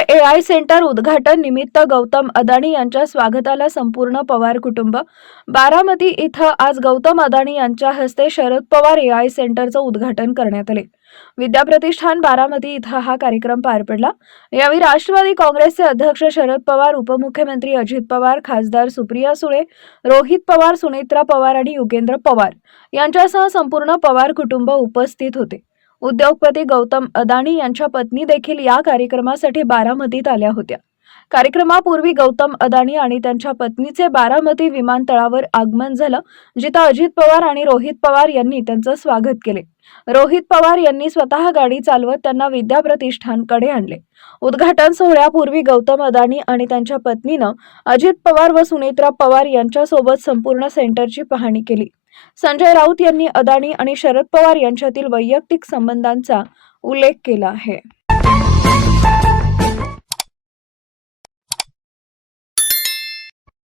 A I center उद्घाटन निमित्त गौतम अदाणी यांच्या स्वागताला संपूर्ण पवार कुटुंब. बारामती इथं आज गौतम अदाणी यांच्या हस्ते शरद पवार ए आय सेंटरचं उद्घाटन करण्यात आले. विद्याप्रतिष्ठान बारामती इथं हा कार्यक्रम पार पडला. यावेळी राष्ट्रवादी काँग्रेसचे अध्यक्ष शरद पवार उपमुख्यमंत्री अजित पवार खासदार सुप्रिया सुळे रोहित पवार सुनेत्रा पवार आणि युगेंद्र पवार यांच्यासह संपूर्ण पवार कुटुंब उपस्थित होते. उद्योगपती गौतम अदानी यांच्या पत्नी देखील या कार्यक्रमासाठी बारामतीत आल्या होत्या. कार्यक्रमापूर्वी गौतम अदानी आणि त्यांच्या पत्नीचे बारामती विमानतळावर आगमन झालं जिथं अजित पवार आणि रोहित पवार यांनी त्यांचं स्वागत केले. रोहित पवार यांनी स्वतः गाडी चालवत त्यांना विद्याप्रतिष्ठानकडे आणले. उद्घाटन सोहळ्यापूर्वी गौतम अदानी आणि त्यांच्या पत्नीनं अजित पवार व सुनेत्रा पवार यांच्यासोबत संपूर्ण सेंटरची पाहणी केली. संजय राऊत यांनी अदानी आणि शरद पवार यांच्यातील वैयक्तिक संबंधांचा उल्लेख केला आहे.